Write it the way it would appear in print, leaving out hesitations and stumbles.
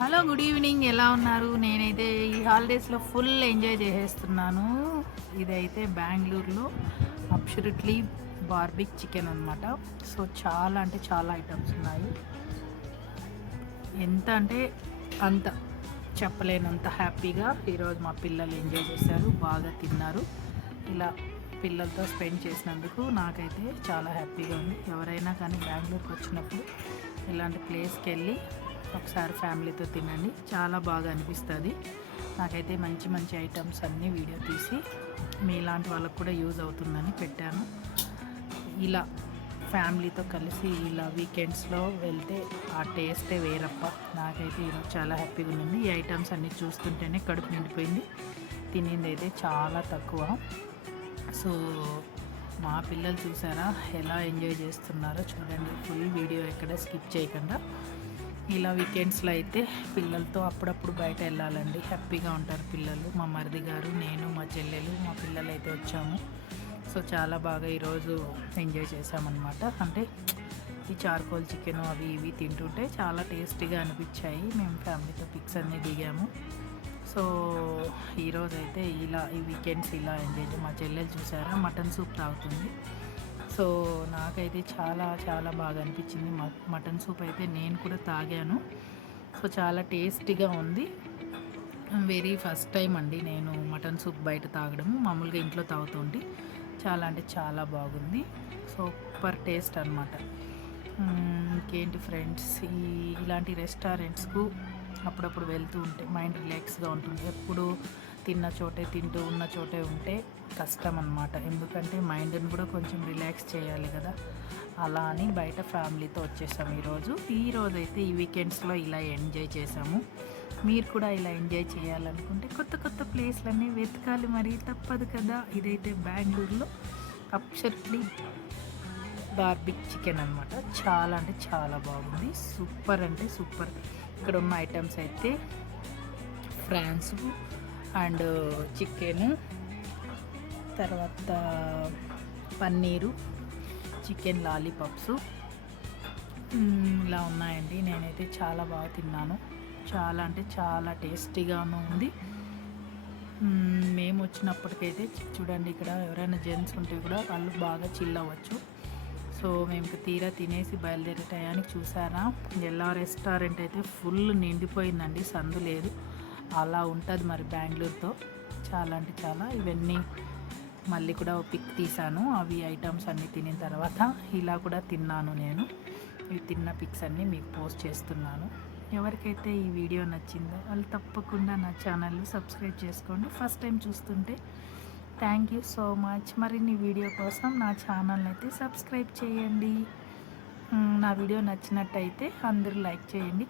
Hello, good evening. ఎలా ఉన్నారు? నేనైతే ఈ హాలిడేస్లో ఫుల్ ఎంజాయ్ చేసేస్తున్నాను. ఇదైతే బెంగళూరులో అబ్సల్యూట్లీ బార్బిక్ చికెన్ అనమాట. సో చాలా అంటే చాలా ఐటమ్స్ ఉన్నాయి. ఎంత అంటే అంత చెప్పలేనంత హ్యాపీగా ఈరోజు మా పిల్లలు ఎంజాయ్ చేశారు, బాగా తిన్నారు. ఇలా పిల్లలతో స్పెండ్ చేసినందుకు నాకైతే చాలా హ్యాపీగా ఉంది. ఎవరైనా కానీ బెంగళూరుకి వచ్చినప్పుడు ఇలాంటి ప్లేస్కి వెళ్ళి ఒకసారి ఫ్యామిలీతో తినండి, చాలా బాగా అనిపిస్తుంది. నాకైతే మంచి మంచి ఐటమ్స్ అన్నీ వీడియో తీసి మీలాంటి వాళ్ళకు కూడా యూజ్ అవుతుందని పెట్టాను. ఇలా ఫ్యామిలీతో కలిసి ఇలా వీకెండ్స్లో వెళ్తే ఆ టేస్టే వేరప్ప. నాకైతే ఈరోజు చాలా హ్యాపీగా ఉంది. ఈ ఐటమ్స్ అన్నీ చూస్తుంటేనే కడుపు నిండిపోయింది. తినింది అయితే చాలా తక్కువ. సో మా పిల్లలు చూసారా ఎలా ఎంజాయ్ చేస్తున్నారో చూడండి. ఫుల్ వీడియో ఎక్కడ స్కిప్ చేయకుండా. ఇలా వీకెండ్స్లో అయితే పిల్లలతో అప్పుడప్పుడు బయట వెళ్ళాలండి, హ్యాపీగా ఉంటారు పిల్లలు. మా మరిది గారు, నేను, మా చెల్లెలు, మా పిల్లలు అయితే వచ్చాము. సో చాలా బాగా ఈరోజు ఎంజాయ్ చేసామన్నమాట. అంటే ఈ చార్కోల్ చికెన్ అవి ఇవి తింటుంటే చాలా టేస్టీగా అనిపించాయి. మేము ఫ్యామిలీతో పిక్స్ అన్నీ దిగాము. సో ఈరోజైతే ఇలా ఈ వీకెండ్స్ ఇలా ఎంజాయ్. మా చెల్లెలు చూసారా మటన్ సూప్ తాగుతుంది. సో నాకైతే చాలా చాలా బాగా అనిపించింది. మటన్ సూప్ అయితే నేను కూడా తాగాను. సో చాలా టేస్టీగా ఉంది. వెరీ ఫస్ట్ టైం అండి నేను మటన్ సూప్ బయట తాగడము. మామూలుగా ఇంట్లో తాగుతుంటే చాలా అంటే చాలా బాగుంది. సూపర్ టేస్ట్ అనమాట. ఇంకేంటి ఫ్రెండ్స్, ఇలాంటి రెస్టారెంట్స్కు అప్పుడప్పుడు వెళ్తూ ఉంటే మైండ్ రిలాక్స్గా ఉంటుంది. ఎప్పుడు తిన్న చోటే తింటూ ఉన్న చోటే ఉంటే కష్టం అన్నమాట. ఎందుకంటే మైండ్ని కూడా కొంచెం రిలాక్స్ చేయాలి కదా. అలా అని బయట ఫ్యామిలీతో వచ్చేసాము ఈరోజు అయితే ఈ వీకెండ్స్లో ఇలా ఎంజాయ్ చేసాము. మీరు కూడా ఇలా ఎంజాయ్ చేయాలనుకుంటే కొత్త కొత్త ప్లేస్లన్నీ వెతకాలి, మరి తప్పదు కదా. ఇదైతే బెంగళూరులో అబ్సల్యూట్లీ బార్బిక్ చికెన్ అనమాట. చాలా అంటే చాలా బాగుంది. సూపర్ అంటే సూపర్. ఇక్కడ ఉన్న ఐటమ్స్ అయితే ఫ్రాన్స్ అండ్ చికెన్, తర్వాత పన్నీరు, చికెన్ లాలీపాప్స్ ఇలా ఉన్నాయండి. నేనైతే చాలా బాగా తిన్నాను. చాలా అంటే చాలా టేస్టీగాను ఉంది. మేము వచ్చినప్పటికైతే చూడండి, ఇక్కడ ఎవరైనా జెంట్స్ ఉంటే కూడా వాళ్ళు బాగా చిల్ అవ్వచ్చు. సో మేము తీరా తినేసి బయలుదేరే టయానికి చూసారా, ఎలా రెస్టారెంట్ అయితే ఫుల్ నిండిపోయిందండి, సందు లేదు. అలా ఉంటుంది మరి బెంగళూరుతో. చాలా అంటే చాలా. ఇవన్నీ మళ్ళీ కూడా పిక్ తీసాను. అవి ఐటమ్స్ అన్నీ తినిన తర్వాత ఇలా కూడా తిన్నాను నేను. ఇవి తిన్న పిక్స్ అన్నీ మీకు పోస్ట్ చేస్తున్నాను. ఎవరికైతే ఈ వీడియో నచ్చిందో వాళ్ళు తప్పకుండా నా ఛానల్ని సబ్స్క్రైబ్ చేసుకోండి. ఫస్ట్ టైం చూస్తుంటే థ్యాంక్ యూ సో మచ్. మరిన్ని వీడియో కోసం నా ఛానల్ని అయితే సబ్స్క్రైబ్ చేయండి. నా వీడియో నచ్చినట్టయితే అందరూ లైక్ చేయండి.